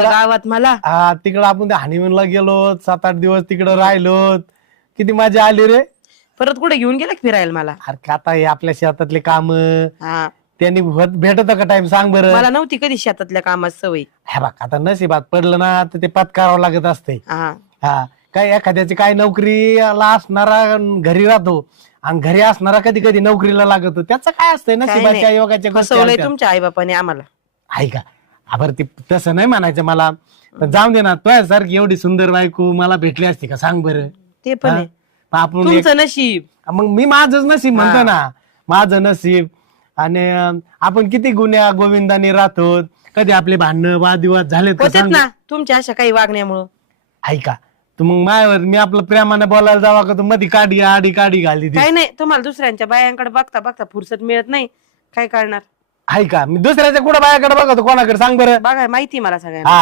गावात मला हा तिकडं आपण त्या हनीमूनला गेलो 7-8 दिवस तिकडं राहिलो. किती मजा आली रे. परत कुठे घेऊन गेला का फिरायला मला? अरे का आता हे आपल्या शेतातले काम हा त्यांनी भेटत का टाइम सांग बरं. मला नव्हती कधी शेतातल्या कामात सवय. हे बघ आता नशिबात पडलं ना तर ते पत्करावं लागत असते. हा हा काय एखाद्याची काय नोकरीला असणारा घरी राहतो आणि घरी असणारा कधी कधी नोकरीला लागतो. त्याचं काय असतंय नशिबाच्या योगाच्या गोष्टी फसवलंय असतात. तुमच्या आई बापाने आम्हाला. आहे का आबर ते तसं नाही म्हणायचं मला. पण जाऊन दे ना तुझ्यासारखी एवढी सुंदर बायको मला भेटली असती का सांग बरं. ते पण आहे. आपण तुमचं नशीब. मग मी माझंच नशीब म्हणतो ना. माझं नशीब. आणि आपण किती गुन्ह्या गोविंदाने राहतो. कधी आपले भांडणं वादविवाद झालेत का होतेच सांग. ना तुमच्या अशा काही वागण्यामुळं. ऐका तू मग मायावर मी आपलं प्रेमाने बोलायला जावा का तू मध्ये काढी आडी काढी घाली ती. काही नाही तुम्हाला दुसऱ्यांच्या बायांकडे बघता बघता फुरसत मिळत नाही. काय करणार? ऐका मी दुसऱ्याच्या कुठं बायाकडे बघतो कोणाकडे सांग बरं. बघा माहिती मला सगळ्यांना. हा